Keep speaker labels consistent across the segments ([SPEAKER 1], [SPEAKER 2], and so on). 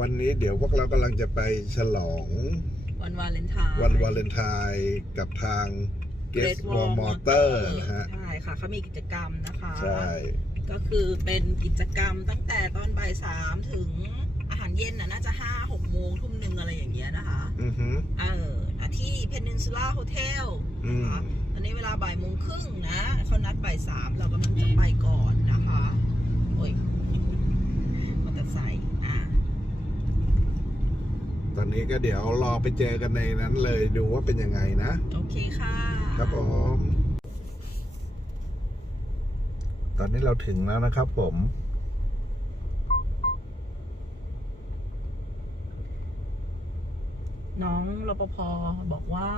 [SPEAKER 1] วันนี้เดี๋ยวพวกเรากำลังจะไปฉลอง
[SPEAKER 2] วันวาเลนไทน์
[SPEAKER 1] วันวาเลนไทน์กับทาง Guest War Motor นะฮะ
[SPEAKER 2] ใช่ค่ะเขามีกิจกรรมนะคะ
[SPEAKER 1] ใช่
[SPEAKER 2] ก็คือเป็นกิจกรรมตั้งแต่ตอนบ่ายสามถึงอาหารเย็นน่ะน่าจะห้าหกโมงทุ่มหนึ่งอะไรอย่างเงี้ยนะคะ
[SPEAKER 1] อือหือ
[SPEAKER 2] เออที่ Peninsula Hotel
[SPEAKER 1] อื
[SPEAKER 2] นะ
[SPEAKER 1] ม
[SPEAKER 2] คะตอนนี้เวลาบ่ายโมงครึ่งนะเขานัดบ่ายสามเรากำลังจะไปก่อนนะคะ โอ้ย มอเตอร์ไซค์อะ
[SPEAKER 1] ตอนนี้ก็เดี๋ยวรอไปเจอกันในนั้นเลยดูว่าเป็นยังไงนะ
[SPEAKER 2] โอเคค่ะ
[SPEAKER 1] ครับผม ตอนนี้เราถึงแล้วนะครับผม
[SPEAKER 2] น้องรปภบอกว่า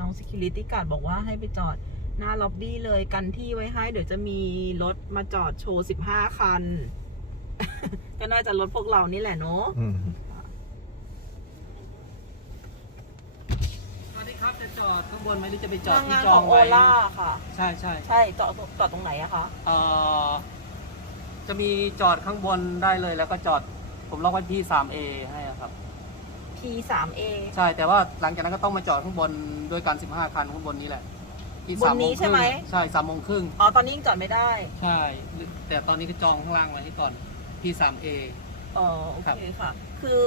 [SPEAKER 2] น้อง security guard บอกว่าให้ไปจอดหน้าล็อบบี้เลยกันที่ไว้ให้ เดี๋ยวจะมีรถมาจอดโชว์15คัน ก็น่าจะรถพวกเรานี่แหละเนาะ
[SPEAKER 1] อืม
[SPEAKER 3] สวัสดีครับจะจอดข้างบนไหมหรือจะไปจอด
[SPEAKER 2] ทาง
[SPEAKER 3] ที่
[SPEAKER 2] งาน
[SPEAKER 3] จ
[SPEAKER 2] ข
[SPEAKER 3] อ
[SPEAKER 2] องงโอ
[SPEAKER 3] ไว้
[SPEAKER 2] ล่าค่ะ
[SPEAKER 3] ใช่ใช่
[SPEAKER 2] ใช่จอดจอดตรงไหนอะคะ
[SPEAKER 3] เอ่อจะมีจอดข้างบนได้เลย แล้วก็จอดผมล็อกไว้ที่ 3A ให้อะครับ
[SPEAKER 2] P3A
[SPEAKER 3] ใช่แต่ว่าหลังจากนั้นก็ต้องมาจอดข้างบนด้วยกัน 15 คันข้างบนนี้แหละที่
[SPEAKER 2] บน
[SPEAKER 3] สามโม
[SPEAKER 2] นี้
[SPEAKER 3] งค
[SPEAKER 2] ใช่
[SPEAKER 3] รึ่ง
[SPEAKER 2] ไหม
[SPEAKER 3] ใช่สามโมงครึ่ง
[SPEAKER 2] อ๋อตอนนี้ยังจอดไม่ได้
[SPEAKER 3] ใช่ แต่ตอนนี้ก็จองข้างล่างไว้ให้ก่อนที่ 3A
[SPEAKER 2] อ๋อโอ
[SPEAKER 3] ครับ
[SPEAKER 2] เคค่ะ คือ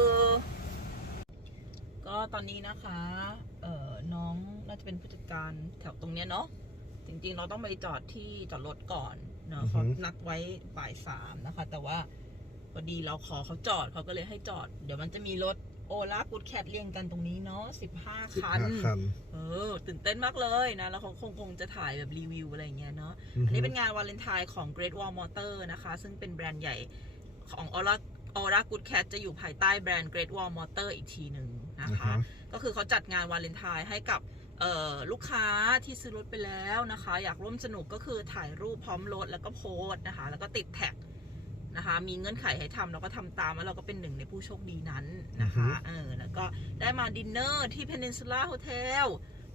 [SPEAKER 2] ก็ตอนนี้นะคะเอ่อ น้องน่าจะเป็นผู้จัดการแถวตรงเนี้ยเนาะจริง ๆ เราต้องไปจอดที่จอดรถก่อนเนาะ
[SPEAKER 1] อือฮึ
[SPEAKER 2] เขานัดไว้บ่ายสามนะคะ แต่ว่าพอดีเราขอเขาจอดเขาก็เลยให้จอด เดี๋ยวมันจะมีรถโอลากูดแคทเรียงกันตรงนี้เนาะสิบห้า
[SPEAKER 1] สิบ
[SPEAKER 2] คัน
[SPEAKER 1] ห้าคัน
[SPEAKER 2] เออ ตื่นเต้นมากเลยนะ แล้วเขาคงคงจะถ่ายแบบรีวิวอะไรอย่างเงี้ยเนาะ
[SPEAKER 1] อือฮึ
[SPEAKER 2] อันนี้เป็นงานวาเลนไทน์ของ Great Wall Motor นะคะ ซึ่งเป็นแบรนด์ใหญ่ของ Aura Aura Good Cat จะอยู่ภายใต้แบรนด์ Great Wall Motor อีกทีหนึ่ง นะคะ
[SPEAKER 1] อือฮึ
[SPEAKER 2] ก็คือเขาจัดงานวาเลนไทน์ให้กับเอ่อลูกค้าที่ซื้อรถไปแล้วนะคะ อยากร่วมสนุกก็คือถ่ายรูปพร้อมรถแล้วก็โพสต์นะคะ แล้วก็ติดแท็กนะคะ มีเงื่อนไขให้ทำเราก็ทำตามแล้วเราก็เป็นหนึ่งในผู้โชคดีนั้นนะคะเออแล้วก็ได้มาดินเนอร์ที่ Peninsula Hotel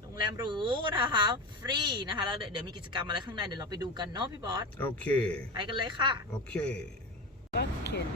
[SPEAKER 2] โรงแรมหรูนะคะ ฟรีนะคะ แล้วเดี๋ยวมีกิจกรรมอะไรข้างในเดี๋ยวเราไปดูกันเนาะพี่บอส
[SPEAKER 1] โอเค
[SPEAKER 2] ไปกันเลยค่ะ
[SPEAKER 1] โอเค
[SPEAKER 2] ก็เข็น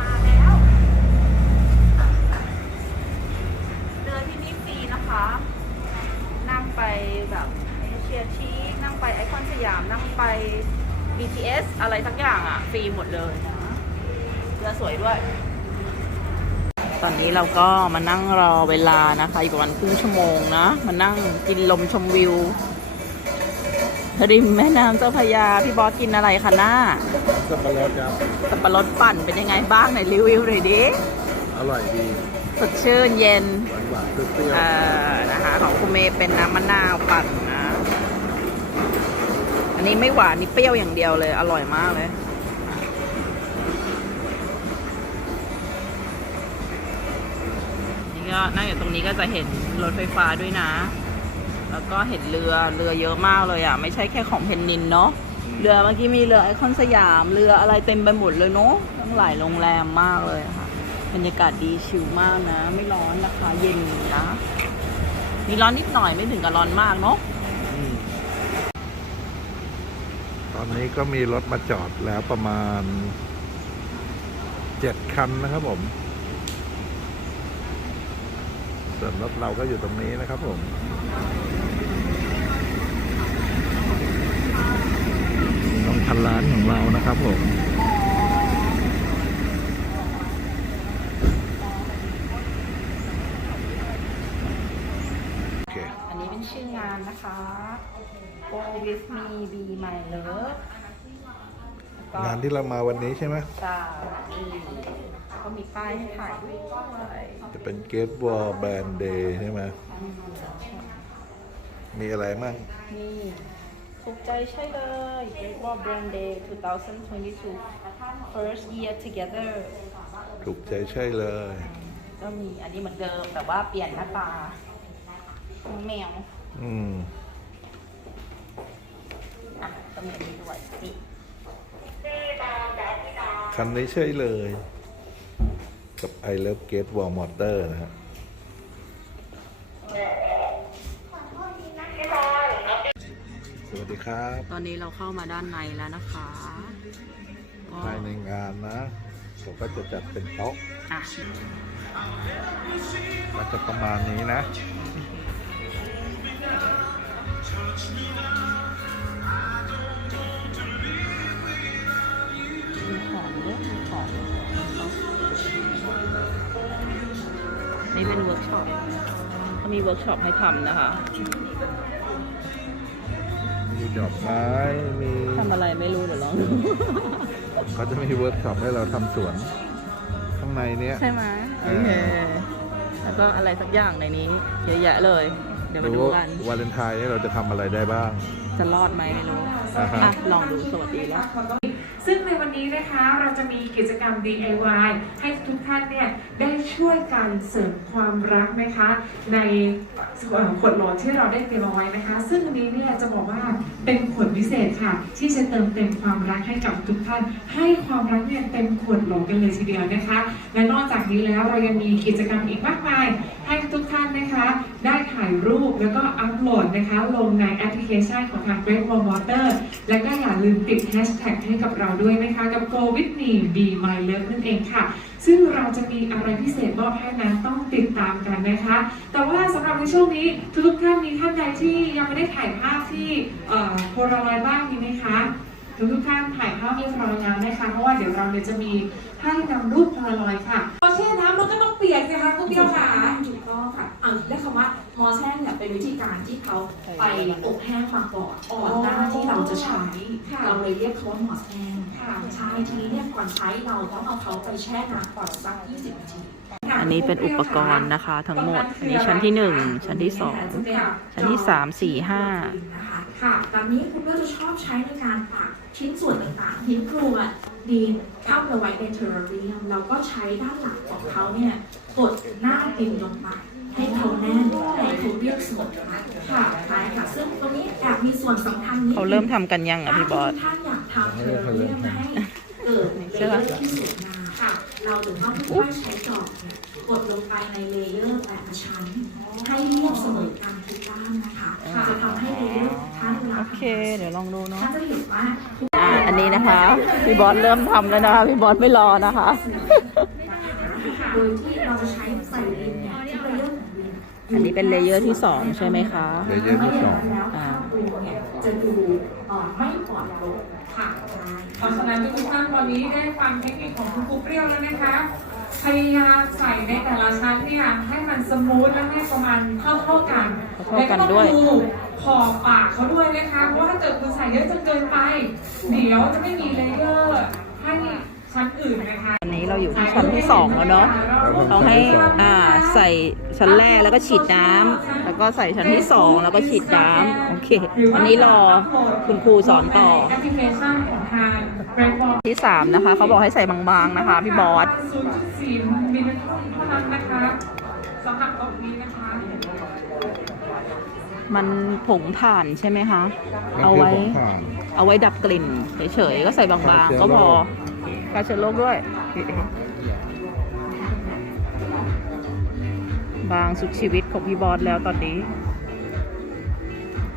[SPEAKER 2] มาแล้ว เดินที่นี่ฟรีนะคะ นั่งไปแบบเอเชียทีคนั่งไปไอคอนสยาม นั่งไป BTS อะไรทั้งอย่างอะ ฟรีหมดเลยนะเรือสวยด้วย ตอนนี้เราก็มานั่งรอเวลานะคะอีกประมาณครึ่งชั่วโมงนะ มานั่งกินลมชมวิว ริมแม่น้ำเจ้าพระยา พี่บอสกินอะไรคะหน้า
[SPEAKER 1] สับปะรดครับ
[SPEAKER 2] สับปะรดปั่นเป็นยังไงบ้างไหนรีวิวหน่อยดิ
[SPEAKER 1] อร่อยดี
[SPEAKER 2] สดชื่นเย็น
[SPEAKER 1] หวานหวานๆเปรี้ยว
[SPEAKER 2] เอ่อนะคะ ของคุณเมย์เป็นน้ำมะนาวปั่นนะ อันนี้ไม่หวานนี่เปรี้ยวอย่างเดียวเลย อร่อยมากเลย นี่ ก็นั่งอยู่ตรงนี้ก็จะเห็นรถไฟฟ้าด้วยนะ แล้วก็เห็นเรือเรือเยอะมากเลยอะ ไม่ใช่แค่ของเพนนินเนาะเรือเมื่อกี้มีเรือไอคอนสยาม เรืออะไรเต็มไปหมดเลยเนาะทั้งหลายโรงแรมมากเลยอะค่ะบรรยากาศดีชิลมากนะ ไม่ร้อนนะคะเย็นนะมีร้อนนิดหน่อยไม่ถึงกับร้อนมากเนาะ
[SPEAKER 1] ๆอืมตอนนี้ก็มีรถมาจอดแล้วประมาณเจ็ดคันนะครับผม ส่วนรถเราก็อยู่ตรงนี้นะครับผมน้องพันล้านของเรานะครับผมโอเค
[SPEAKER 2] งานนะคะ Go with me be my love แล้วก็
[SPEAKER 1] งานที่เรามาวันนี้ใช่ไหม
[SPEAKER 2] จะมีก็มีป้ายให้ถ่ายด้วย
[SPEAKER 1] จะเป็น Gate Wall Band Day ใช่ไหมมีอะไรมั่ง
[SPEAKER 2] นี่ถูกใจใช่เลย Great Wall Brand Day 2022 First Year Together
[SPEAKER 1] ถูกใจใช่เลย
[SPEAKER 2] ก็มีอันนี้เหมือนเดิมแต่ว่าเปลี่ยนหน้าตาของแมว
[SPEAKER 1] อืม
[SPEAKER 2] อะก็มีอันนี้ด้วยนี่
[SPEAKER 1] คันนี้ใช่เลย กับ I Love Gate Wall Motor นะฮะสวัสดีครับ
[SPEAKER 2] ตอนนี้เราเข้ามาด้านในแล้วนะคะก็
[SPEAKER 1] ภายในงานนะผมก็จะจัดเป็นโต๊ะ
[SPEAKER 2] อะ
[SPEAKER 1] ก็จะประมาณนี้นะ
[SPEAKER 2] นี่เป็นเวิร์กช็อปเขามีเวิร์กช็อปให้ทำนะคะ
[SPEAKER 1] มีดอกไม้มี
[SPEAKER 2] ทำอะไรไม่รู้เดี๋ยวลองดู
[SPEAKER 1] เขาจะมีเวิร์กช็อปให้เราทำสวน ข้างในเนี้ย
[SPEAKER 2] ใช่ไหมโอเคแล้วก็อะไรสักอย่างในนี้เยอะแยะเลย เดี๋ยวมาดูกัน
[SPEAKER 1] วาเลนไทน์เนี่ยเราจะทำอะไรได้บ้าง
[SPEAKER 2] จะรอดไหมไม่รู้
[SPEAKER 1] อ่าฮะ
[SPEAKER 2] อะลองดูสวัสดีแล้ว
[SPEAKER 4] ซึ่งในวันนี้นะคะเราจะมีกิจกรรม DIY ให้ทุกท่านเนี่ยได้ช่วยกันเสริมความรักนะคะ ในขวดโหลที่เราได้เตรียมเอาไว้นะคะ ซึ่งอันนี้เนี่ยจะบอกว่าเป็นขวดพิเศษค่ะ ที่จะเติมเต็มความรักให้กับทุกท่าน ให้ความรักเนี่ยเต็มขวดโหลกันเลยทีเดียวนะคะ และนอกจากนี้แล้วเรายังมีกิจกรรมอีกมากมาย ให้ทุกท่านนะคะ ได้ ถ่ายรูปแล้วก็อัพโหลดนะคะ ลงในแอปพลิเคชันของทาง Great Wall Water และก็อย่าลืมติดแฮชแท็กให้กับเราด้วยนะคะ กับ Go with me be my love นั่นเองค่ะ ซึ่งเราจะมีอะไรพิเศษมอบให้นั้นต้องติดตามกันนะคะ แต่ว่าสำหรับในช่วงนี้ทุกท่านมีท่านใดที่ยังไม่ได้ถ่ายภาพที่โพลารอยบ้างมีไหมคะ ทุกทุกๆท่านถ่ายภาพเรียบร้อยแล้วนะคะ เพราะว่าเดี๋ยวเราเนี่ยจะมีให้นำรูปโพลารอยด์ค่ะพอแช่น้ำมันก็ต้องเปียกสิคะคุณเดียวค่ะ
[SPEAKER 5] ถูกต้องค่ะอ่าเรียกคำว่ามอแช่เนี่ยเป็นวิธีการที่เขาไปอบแห้งความก่อนก่อนหน้าที่เราจะใช้
[SPEAKER 4] ค่ะ
[SPEAKER 5] เราเลยเรียกเขาว่ามอแห้ง
[SPEAKER 4] ค่ะ
[SPEAKER 5] ใช่ทีนี้เนี่ยก่อนใช้เราต้องเอาเขาไปแช่น้ำก่อนสัก 20 นาที
[SPEAKER 2] อันนี้เป็นอุปกรณ์นะคะ ทั้งหมด อันนี้ชั้นที่หนึ่งชั้นที่สองชั้นที่สามสี่ห้า
[SPEAKER 5] นะ คะค่ะแบบนี้คุณก็จะชอบใช้ในการปักชิ้นส่วนต่างๆ หินกรวดดินเข้าไปไว้ในเทอร์เรียมเราก็ใช้ด้านหลังของเขาเนี่ยกดหน้าดินลงไปให้เขาแน่นให้เขาเรียบสมดค่ะค่ะใช่ค่ะ ซึ่งตรงนี้แอบมีส่วนสำคัญนิดนึง
[SPEAKER 2] เขาเริ่มทำกันยังอะพี่บอส
[SPEAKER 5] ถ้าท่านอยากทำเทอร์เรียมให้เกิดเล
[SPEAKER 2] ใช่
[SPEAKER 5] เย
[SPEAKER 2] ปะ
[SPEAKER 5] อร์ที่สวยงามค่ะ เราถึงต้องค่อยๆใช้จอบเนี่ย กดลงไปในเลเยอร์แต่ละชั้น ให้เรียบเสมอกันทุกด้านนะคะจะทำให้เลเยอร์ของท่านเวลา
[SPEAKER 2] โอ
[SPEAKER 5] ทำ
[SPEAKER 2] เค เดี๋ยวลองดูเนาะ
[SPEAKER 5] ท่านจะเห็นว่าทุก
[SPEAKER 2] อ่าอันนี้นะคะ พี่บอสเริ่มทำแล้วนะคะพี่บอสไม่รอนะคะ
[SPEAKER 5] โดยที่เราจะใช้ใส่ดินเนี่ยที่เลเยอร์ของดิน
[SPEAKER 2] อันนี้เป็นเลเยอร์ที่สองใช่ไหมคะ
[SPEAKER 1] เลเยอร์ที่สอง
[SPEAKER 5] แล้วภาพรวมเนี่ยจะดูเอ่อไม่ปลอดโปร่งค่ะใช่
[SPEAKER 4] เพราะฉะนั้นทุกท่านตอนนี้ได้ฟังเทคนิคของคุณครูเปรี้ยวแล้วนะคะ พยายามใส่ในแต่ละชั้นเนี่ยให้มันสมูทและให้ประมาณเท่าเท่าๆกัน
[SPEAKER 2] เท่าๆกันด้วย
[SPEAKER 4] แล้ก็ต้องดูขอบปากเขาด้วยนะคะ เพราะว่าถ้าเกิดคุณใส่เยอะจนเกินไป เดี๋ยวจะไม่มีเลเยอร์ให้ชั้นอื่นนะคะ
[SPEAKER 2] อันนี้เราอยู่ที่ชั้นที่สองแล้วเนาะเขาให้อ่าใส่ชั้นแรกแล้วก็ฉีดน้ำแล้ว ก็ใส่ชั้นที่สองแล้วก็ฉีดน้ำโอเคอันนี้รอคุณครูสอนต่อ
[SPEAKER 4] แอปพลิเคชันของทาง Red Ball
[SPEAKER 2] ที่สามนะคะ เขาบอกให้ใส่บางๆนะคะ พี่บอส
[SPEAKER 4] 0.4มิลลิลิตรเท่านั้นนะคะสำหรับตรงนี้นะคะ
[SPEAKER 2] มันผงถ่านใช่ไหมคะ
[SPEAKER 1] มัน
[SPEAKER 2] เอา
[SPEAKER 1] คือ
[SPEAKER 2] ไว้
[SPEAKER 1] ของผ่าน
[SPEAKER 2] เอาไว้ดับกลิ่นเฉยๆก็ใส่บางๆ ก็พอฆ่าเชื้อโรคด้วย บางสุดชีวิตของพี่บอสแล้วตอนนี้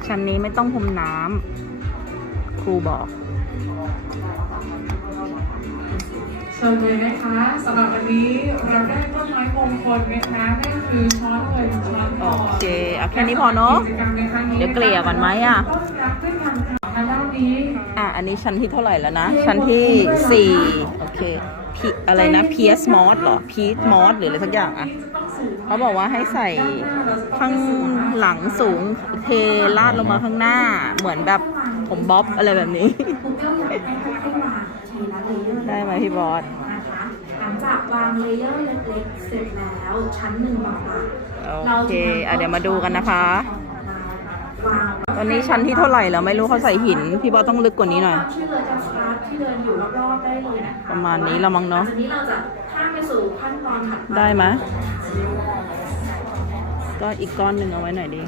[SPEAKER 2] ชั้นนี้ไม่ต้องพรมน้ำครูบอก
[SPEAKER 4] เชิญเลยนะคะสำหรับวันนี้เราได้ต้นไม้มงคลนะคะนั่นคือช้อนเงินช้อนทอง
[SPEAKER 2] โอเคเอาแค่นี้พอเนอะ
[SPEAKER 4] กิจกรรมในครั้งนี้
[SPEAKER 2] เดี๋ยวเกลี่ยก่อนไหมอะ
[SPEAKER 4] ต้อนรับด้วยกันค่ะทางด้านนี้
[SPEAKER 2] อะ อันนี้ชั้นที่เท่าไหร่แล้วนะ ชั้นที่สี่โอเค พีอะไรนะพีสมอสเหรอพีสมอสหรืออะไรสักอย่างอะเขาบอกว่าให้ใส่ข้างหลังสูงเทลาดลงมาข้างหน้า เหมือนแบบผมบ๊อบอะไรแบบนี้
[SPEAKER 5] คุณก็อยากให้ค่อยๆวางทีละเลเยอร์
[SPEAKER 2] ได้ไหมพี่บอส
[SPEAKER 5] นะคะหลังจากวางเลเยอร์เล็กๆเสร็จแล้วชั้นหนึ่งบางๆ
[SPEAKER 2] โอเคอะเดี๋ยวมาดูกันนะคะ
[SPEAKER 5] วาง
[SPEAKER 2] ตอนนี้ชั้นที่เท่าไหร่แล้วไม่รู้เขาใส่หิน พี่บอสต้องลึกกว่านี้หน่อย
[SPEAKER 5] ชื่อเลยจะสตาร์ทที่เดินอยู่รอบๆได้เลยนะคะ
[SPEAKER 2] ประมาณนี้ละมั้งเนอะ
[SPEAKER 5] หลัจากนี้เราจะข้ามไปสู่ขั้นตอนถัดมา
[SPEAKER 2] ได้ไหมก็อีกก้อนหนึ่งเอาไว้หน่อยดี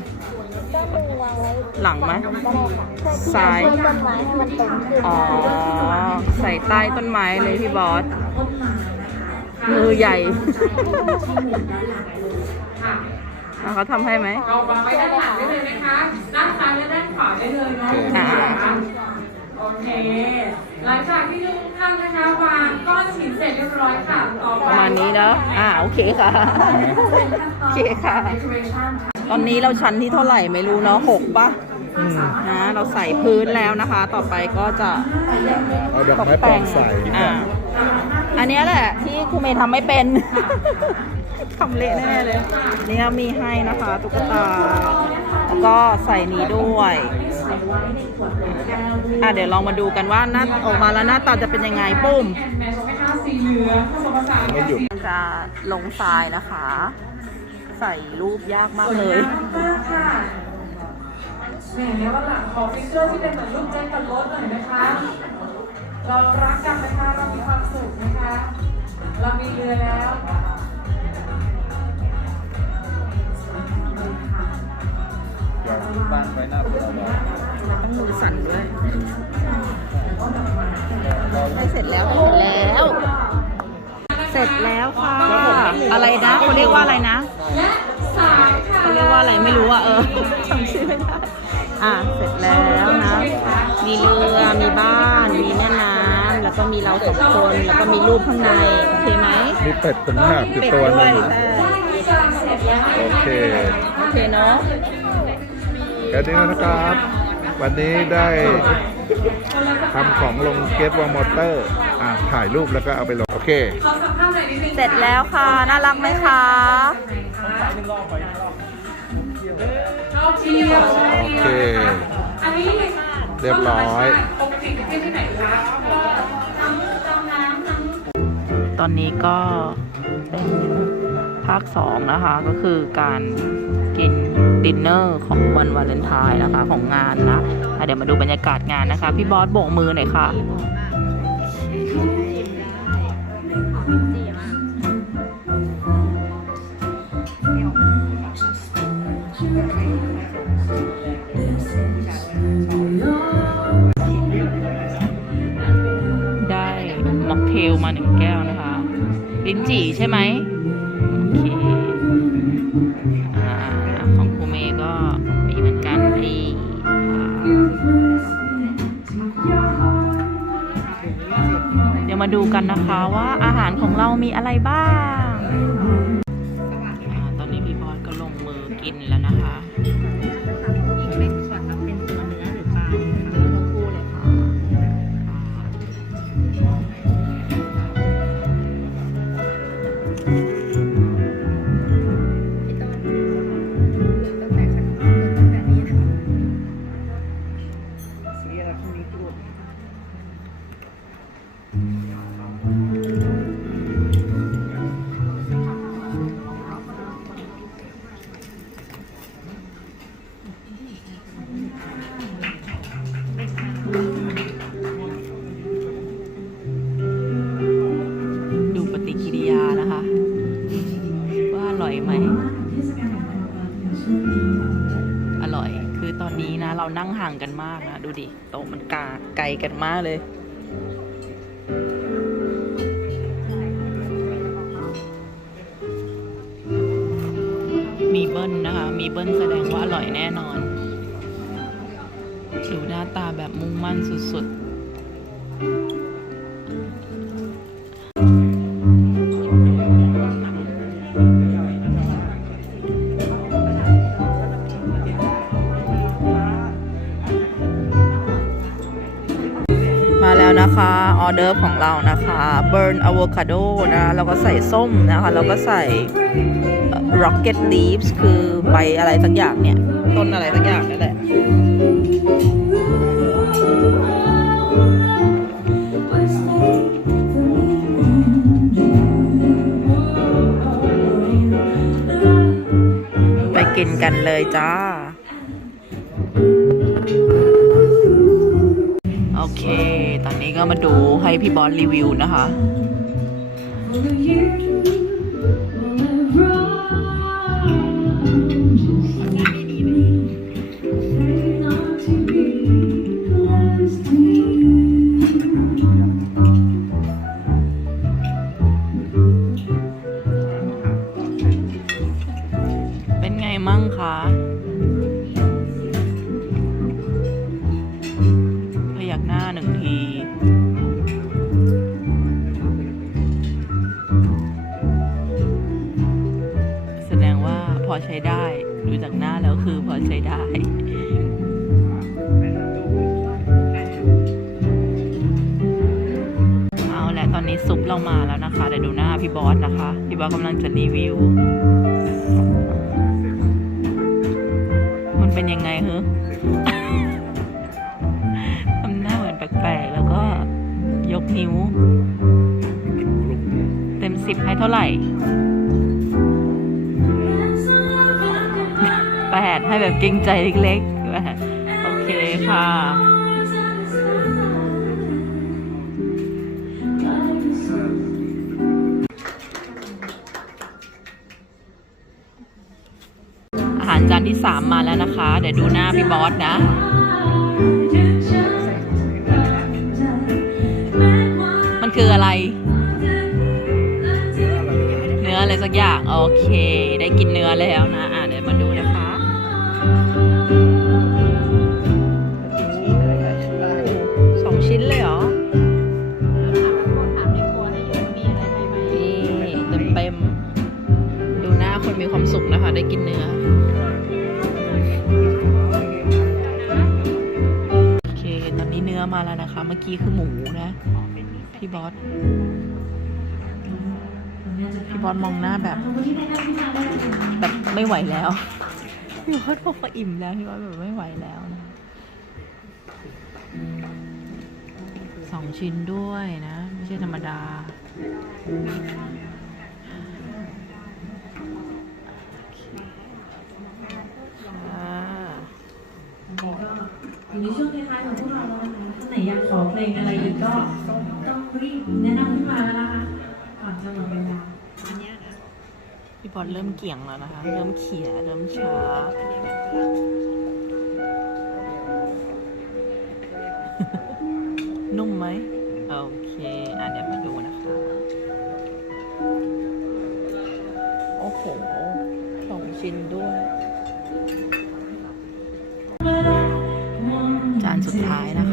[SPEAKER 6] ก็มือวางไว้
[SPEAKER 2] หลังไหม
[SPEAKER 6] ก็ได้ค่ะเพื่อที่
[SPEAKER 2] ซ้าย
[SPEAKER 6] จะช่วยต้นไม้ให้มันโตขึ้น
[SPEAKER 2] อ๋อ ใส่ใต้ต้นไม้เลยพี่บอส
[SPEAKER 5] ต้นไม้นะคะ
[SPEAKER 2] มือใหญ่
[SPEAKER 5] ที่มุมด้านหลังเลย
[SPEAKER 4] ค่ะ
[SPEAKER 2] อะเขาทำให้ไหม
[SPEAKER 4] เอาวางไว้ด้านหลังได้เลยนะคะ ด้านซ้ายและด้านขวาได้เลยเนาะ
[SPEAKER 2] อ่า
[SPEAKER 4] โอเค หลังจากที่ทุกท่านนะคะวางก้อนหินเสร็จเรียบร้อยค่ะ ต่อไป
[SPEAKER 2] ประมาณนี้เนอะอ่าโอเคค่ะ โอเคค่ะ ตอนนี้เราชั้นที่เท่าไหร่ไม่รู้เนาะหกปะ
[SPEAKER 1] อืม
[SPEAKER 2] นะ เราใส่พื้นแล้วนะคะ ต่อไปก็จะ
[SPEAKER 1] เอาดอกไม้ปลอมใส่
[SPEAKER 2] อ่าอันเนี้ยแหละที่ครูเมย์ทำไม่เป็น ทำเละแน่เลยนี่เรามีให้นะคะตุ๊กตา แล้วก็ใส่นี้ด้วย อะเดี๋ยวลองมาดูกันว่าหน้าออกมาแล้วหน้าตาจะเป็นยังไงปุ้ม
[SPEAKER 4] มชไหมคะสีเหลืองผสมผสาน
[SPEAKER 2] จะลงทรายนะคะ ใส่รูปยากมากเลย
[SPEAKER 4] มากค่ะแหมวันหลังขอฟิกเกอร์ที่เป็นเหมือนรูปแจ็คกับรถหน่อยนะคะ เรารักกันนะคะ เรามีความสุขนะคะ เรามีเรือแล้ว
[SPEAKER 1] อยากมีบ้านไว้หน้าบ้าน
[SPEAKER 2] ต้องมือสั่นด้วยให้เสร็จแล้วเสร็จแล้ว เสร็จแล้วค่ะ อะไรนะเขาเรียกว่าอะไรนะ
[SPEAKER 4] และสามค่ะ
[SPEAKER 2] เขาเรียกว่าอะไรไม่รู้อะเออจำชื่อไม่ได้อะเสร็จแล้วนะ มีเรือมีบ้าน มีแม่น้ำแล้วก็มีเราสองคนแล้วก็มีรูปข้างในโอเคไหม
[SPEAKER 1] มีเป็ดเป็นหาบอยู่
[SPEAKER 2] เป็ด
[SPEAKER 1] ตัวหนึ
[SPEAKER 2] ย
[SPEAKER 1] งโอเค
[SPEAKER 2] โอเคเนาะ
[SPEAKER 1] ค่นี้นะครับ วันนี้ได้ทำของลงเกตวอลมอเตอร์อ่าถ่ายรูปแล้วก็เอาไปลง โอเค
[SPEAKER 4] ขอสัมภาษณ์หน่อยนิดนึง
[SPEAKER 2] เสร็จแล้วค่ะ น่ารักไหมคะ
[SPEAKER 4] ชอบเที่ยวชอบ
[SPEAKER 1] โอ
[SPEAKER 4] เที่
[SPEAKER 1] เค
[SPEAKER 4] ยวนะคะอันนี้
[SPEAKER 1] เรียบร้อย
[SPEAKER 4] ปกติไปเที่ยวที่ไหนคะ
[SPEAKER 2] ตอนนี้ก็เป็นภาคสองนะคะ ก็คือการกิน ดินเนอร์ของวันวาเลนไทน์นะคะของงานนะะเดี๋ยวมาดูบรรยากาศงานนะคะ พี่บอสโบกมือหน่อยค่ะได้ม็อกเทลมาหนึ่งแก้วนะคะ ลิ้นจี่ใช่ไหม นนะคะว่าอาหารของเรามีอะไรบ้างอ่าตอนนี้พี่บอสก็ลงมือกินแล้วนะคะเป็นส่วนต้องเป็นตัวเนื้อหรือปลาคะทั้งคู่เลย เลย มีเบิ้ลนะคะ มีเบิ้ลแสดงว่าอร่อยแน่นอน ดูหน้าตาแบบมุ่งมั่นสุดๆ เดอร์ของเรานะคะเบิร์นอะโวคาโดนะแล้วก็ใส่ส้มนะคะ แล้วก็ใส่เอ่อ
[SPEAKER 7] rocket leaves คือใบอะไรสักอย่างเนี่ย ต้นอะไรสักอย่างนั่นแหละไปกินกันเลยจ้า มาดูให้พี่บอสรีวิวนะคะ อนนี้ซุปเรามาแล้วนะคะเดี๋ยวดูหน้าพี่บอสนะคะ พี่บอสกำลังจะรีวิว มันเป็นยังไงเหรอทำหน้าเหมือนแปลกๆ แล้วก็ยกนิ้ว เต็มสิบให้เท่าไหร่ แปดให้แบบเกรงใจเล็กๆ โอเคค่ะ ที่สามมาแล้วนะคะ เดี๋ยวดูหน้าพี่บอสนะมันคืออะไร เนื้ออะไรสักอย่าง โอเค ได้กินเนื้อแล้วนะ มื่อกี้คือหมูนะ พี่บอสพี่บอสมองหน้าแบบ แบบไม่ไหวแล้ว พี่บอสบอกว่าอิ่มแล้วพี่บอสแบบไม่ไหวแล้วนะสองชิ้นด้วยนะ ไม่ใช่ธรรมดาค่ะ
[SPEAKER 2] อยู่ในช่วงท้ายๆของพวกเราแล้วนะคะท่าน ไหนอยากขอเพลงอะไรอีกก็ต้องรีบแนะนำขึ้นมาแล้วนะคะก่อนจะหมดเวลา
[SPEAKER 7] พี่บอสเริ่มเกี่ยงแล้วนะคะ เริ่มเขี่ยเริ่มช้านุ่มไหมโอเคอะเดี๋ยวมาดูนะคะ โอ้โหสองชิ้นด้วย จานสุดท้ายนะคะ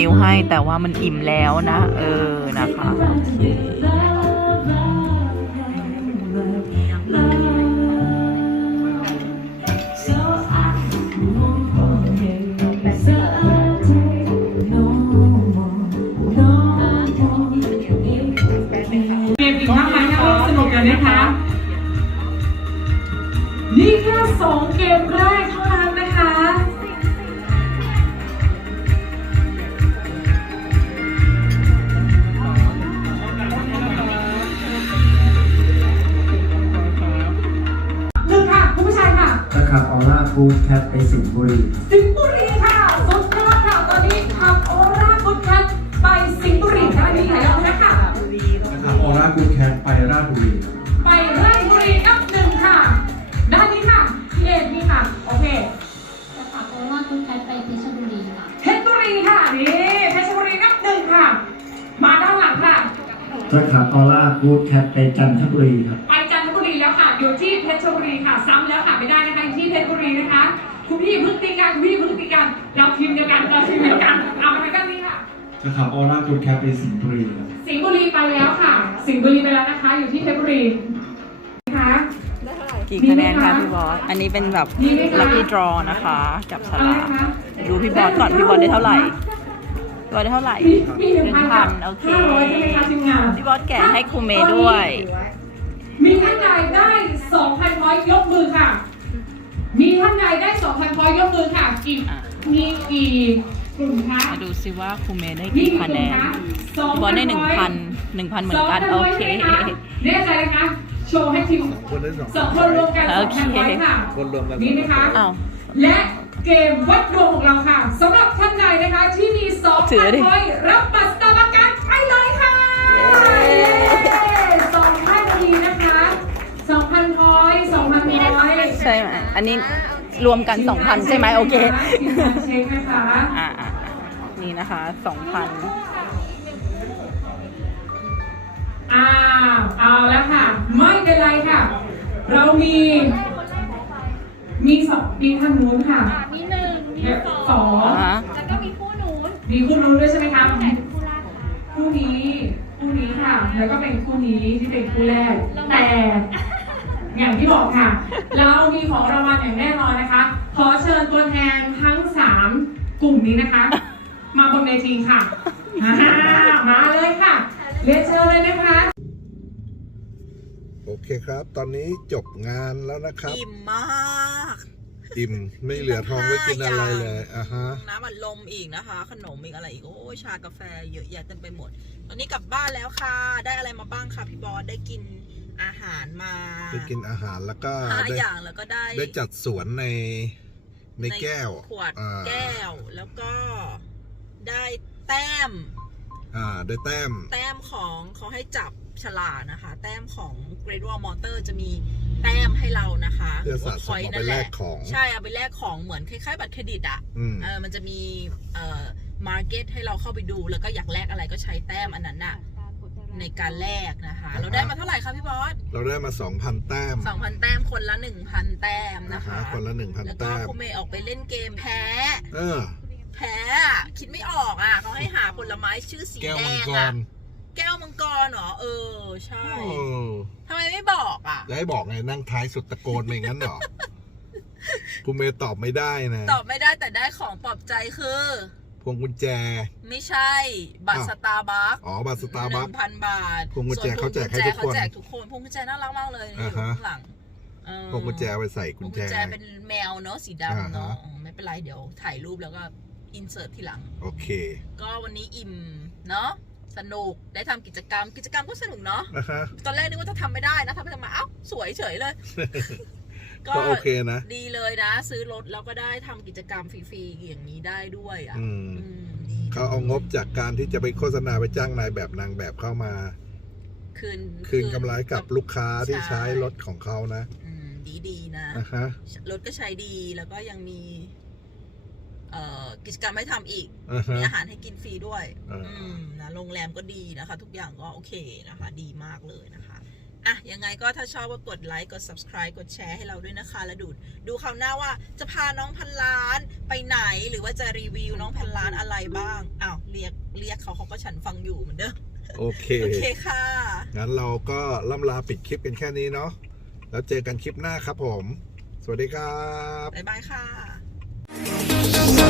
[SPEAKER 7] นิ้วให้แต่ว่ามันอิ่มแล้วนะ เออนะคะโอเค
[SPEAKER 8] จะขับออร่า
[SPEAKER 9] กูดแคทไป
[SPEAKER 10] จันทบุรีครับ
[SPEAKER 4] ไปจันทบุรีแล้วค่ะ อยู่ที่เพชรบุรีค่ะ ซ้ำแล้วค่ะไม่ได้นะคะอยู่ที่เพชรบุรีนะคะ คุณพี่พึ่งตีกันคุณพี่พึ่งตีกันเราทีมเดียวกันเราทีมเดียวกันเอามาทางด้านนี้ค่ะ
[SPEAKER 11] จะขับออร่ากูดแคทไปสิงห์บุรีครับ
[SPEAKER 4] สิงห์บุรีไปแล้วค่ะ สิงห์บุรีไปแล้วนะคะ อยู่ที่เพชรบุรีนะคะ
[SPEAKER 2] กี่คะแนนคะพี่บอส อันนี้เป็นแบบลัคกี้ดรอนะคะ จับฉ
[SPEAKER 4] อะไร
[SPEAKER 2] ลากดูพี่บอสก่อนพี่บอสได้เท่าไหร่ พี่บอสได้เท่าไหร่
[SPEAKER 4] มีมีหนึ่งพันกับ
[SPEAKER 2] โอเค
[SPEAKER 4] ห้าร้อยใช่ไหมคะทีมงาน
[SPEAKER 2] พี่บอสแกะให้ครูเมย์ด้วย
[SPEAKER 4] มีท่านใดได้2,000พอยต์ยกมือค่ะ มีท่านใดได้2,000พอยต์ยกมือค่ะกี่
[SPEAKER 2] อะ
[SPEAKER 4] มีกี่กลุ่มคะ
[SPEAKER 2] มาดูซิว่าครูเมย์ได้
[SPEAKER 4] มี
[SPEAKER 2] กี่
[SPEAKER 4] กี่
[SPEAKER 2] คะ
[SPEAKER 4] ก
[SPEAKER 2] แน
[SPEAKER 4] ลุ่ม
[SPEAKER 2] น
[SPEAKER 4] คะ
[SPEAKER 2] พี่บอสได้หนึ่งพันหนึ่งพันเหมือนกันโอเค
[SPEAKER 4] แน่ใจนะคะโชว์ให้ทีม
[SPEAKER 1] คนได้สอง
[SPEAKER 4] สองคนรวมกัน
[SPEAKER 2] โอเค
[SPEAKER 4] 2,000พอยต์ค่ะ
[SPEAKER 1] คนรวมกัน
[SPEAKER 4] นี่ไหมคะ
[SPEAKER 2] อ้าว
[SPEAKER 4] และ เกมวัดดวงของเราค่ะสำหรับท่านใดนะคะที่มี
[SPEAKER 2] ถือดิ
[SPEAKER 4] 2,000พอยต์รับบัตรสตาร์บัคกันไปเลยค่ะเย้สองท่านดีนะคะ2,000พอยต์2,000พอยต์
[SPEAKER 2] ใช่ไหมอันนี้รวมกันสองพันใช่ไหมโอเค
[SPEAKER 4] ทีมงานเช็คนะคะ
[SPEAKER 2] อ่าอ่านี่นะคะสองพัน
[SPEAKER 4] อ้าวเอาแล้วค่ะ ไม่เป็นไรค่ะ เรามี มีสองมีทางนู้นค่ะ
[SPEAKER 6] มีหนึ่งมีสอง
[SPEAKER 4] สอง
[SPEAKER 2] อ่าฮะ
[SPEAKER 6] แล้วก็มีคู่นู้น
[SPEAKER 4] มีคู่นู้นด้วยใช่ไหมคะ
[SPEAKER 6] แต่คู่ล่าง
[SPEAKER 4] คู่นี้คู่นี้ค่ะ แล้วก็เป็นคู่นี้ที่เป็นคู่แรก แต่ อย่างที่บอกค่ะ เรามีของรางวัลอย่างแน่นอนนะคะ ขอเชิญตัวแทนทั้งสามกลุ่มนี้นะคะ มาบนเวทีค่ะอ่ามาเลยค่ะเรียนเชิญเลยนะคะ
[SPEAKER 1] โอ เคครับ ตอนนี้จบงานแล้วนะครับ
[SPEAKER 2] อิ่มมาก
[SPEAKER 1] อิ่มไม่เหลือทองไว้กินอะไรเลยอะฮะ
[SPEAKER 2] น้ำอัดลมอีกนะคะ ขนมอีกอะไรอีก โอ้ยชากาแฟเยอะแยะเต็มไปหมด ตอนนี้กลับบ้านแล้วค่ะ ได้อะไรมาบ้างคะพี่บอส ได้กินอาหารมา
[SPEAKER 1] ไปกินอาหารแล้วก็
[SPEAKER 2] ห้า
[SPEAKER 1] ได้
[SPEAKER 2] อย่างแล้วก็ได้
[SPEAKER 1] ได้จัดสวนในในแก้ว
[SPEAKER 2] ขวด
[SPEAKER 1] อ่า
[SPEAKER 2] แก้ว แล้วก็ได้แต้ม
[SPEAKER 1] อ่า ได้แต้ม
[SPEAKER 2] แต้มของเขาให้จับ ฉลากนะคะ แต้มของ Great Wall Motor จะมีแต้มให้เรานะคะ
[SPEAKER 1] เพื่อสะสม
[SPEAKER 2] หรืว่า point
[SPEAKER 1] เอาไปแลกของ
[SPEAKER 2] ใช่เอาไปแลกของเหมือนคล้ายๆ บัตรเครดิตอะ
[SPEAKER 1] อืม
[SPEAKER 2] เออมันจะมีเอ่อมาร์เก็ตให้เราเข้าไปดู แล้วก็อยากแลกอะไรก็ใช้แต้มอันนั้นน่ะในการแลกนะคะ เราได้มาเท่าไหร่คะพี่บอส
[SPEAKER 1] เราได้มา 2,000 แต้ม
[SPEAKER 2] 2,000 แต้มคนละ 1,000 แต้มนะ
[SPEAKER 1] นะคะ
[SPEAKER 2] คะ
[SPEAKER 1] คนละ
[SPEAKER 2] แล้ว
[SPEAKER 1] 1,000
[SPEAKER 2] ก็
[SPEAKER 1] แต้ม
[SPEAKER 2] คุณเมย์ออกไปเล่นเกมแพ้
[SPEAKER 1] เออ
[SPEAKER 2] แพ้อะคิดไม่ออกอะเขาให้หาผลไม้ชื่อสี
[SPEAKER 1] แก้ว
[SPEAKER 2] แด
[SPEAKER 1] มัง
[SPEAKER 2] ง
[SPEAKER 1] ก
[SPEAKER 2] อะ
[SPEAKER 1] ร
[SPEAKER 2] แก้วมังกรเหรอ เออ ใช่
[SPEAKER 1] โอ้
[SPEAKER 2] ทำไมไม่บอกอะ
[SPEAKER 1] จะให้บอกไงนั่งท้ายสุดตะโกนไปงั้นเหรอ คุณเมย์ตอบไม่ได้นะ
[SPEAKER 2] ตอบไม่ได้แต่ได้ของปลอบใจคือ
[SPEAKER 1] พวงกุญแจ
[SPEAKER 2] ไม่ใช่ บัตร
[SPEAKER 1] อ้าว
[SPEAKER 2] สตาร์บัค
[SPEAKER 1] อ๋อ บัตรสตาร์บัค
[SPEAKER 2] หนึ่งพันบาท
[SPEAKER 1] พวงกุญแจ
[SPEAKER 2] ส่น
[SPEAKER 1] เขาแจกให้ทุกคน
[SPEAKER 2] เขาแจกทุกคน พวงกุญแจน่ารักมากเลยอยู่
[SPEAKER 1] อ่าฮะ
[SPEAKER 2] ข้างหลังเออ
[SPEAKER 1] พวงกุญแจเอาไปใส่
[SPEAKER 2] พ
[SPEAKER 1] กุ
[SPEAKER 2] ว
[SPEAKER 1] ญ
[SPEAKER 2] ง
[SPEAKER 1] แจ
[SPEAKER 2] กุญแจ เป็นแมวเนอะสี
[SPEAKER 1] อ่า
[SPEAKER 2] ดำ
[SPEAKER 1] ฮะ
[SPEAKER 2] เนอะอ๋อไม่เป็นไรเดี๋ยวถ่ายรูปแล้วก็อินเสิร์ตทีหลัง
[SPEAKER 1] โอเค
[SPEAKER 2] ก็วันนี้อิ่มเนาะ สนุกได้ทำกิจกรรม กิจกรรมก็สนุกเนาะ
[SPEAKER 1] นะฮะ
[SPEAKER 2] ตอนแรกนึกว่าจะทำไม่ได้นะทำไปทำมาเอ้าสวยเฉยเลย
[SPEAKER 1] ก็โอเคนะ
[SPEAKER 2] ดีเลยนะ ซื้อรถแล้วก็ได้ทำกิจกรรมฟรีๆอย่างนี้ได้ด้วยอะ
[SPEAKER 1] อืม
[SPEAKER 2] อืมดี
[SPEAKER 1] เขาเอางบจากการที่จะไปโฆษณาไปจ้างนายแบบนางแบบเข้ามา
[SPEAKER 2] คืน
[SPEAKER 1] คืนกำไรกับลูกค้าที่ใช้รถของเขานะ
[SPEAKER 2] อืมดีๆนะ
[SPEAKER 1] นะฮะ
[SPEAKER 2] รถก็ใช้ดีแล้วก็ยังมีเอ่อ กิจกรรมให้ทำอีก
[SPEAKER 1] อ่าฮะ
[SPEAKER 2] มีอาหารให้กินฟรีด้วย
[SPEAKER 1] อ่า
[SPEAKER 2] อื มนะโรงแรมก็ดีนะคะ ทุกอย่างก็โอเคนะคะ ดีมากเลยนะคะอะยังไงก็ถ้าชอบก็กดไลค์กด subscribe กดแชร์ให้เราด้วยนะคะ แล้วดูดูคราวหน้าว่าจะพาน้องพันล้านไปไหนหรือว่าจะรีวิวน้องพันล้านอะไรบ้างอ้าวเรียกเรียกเขาเขาก็ฉันฟังอยู่เหมือนเดิม
[SPEAKER 1] โอเค
[SPEAKER 2] โอเคค่ะ
[SPEAKER 1] งั้นเราก็ล่ำลาปิดคลิปกันแค่นี้เนาะ แล้วเจอกันคลิปหน้าครับผม สวัสดีครับ
[SPEAKER 2] บ๊ายบายค่ะ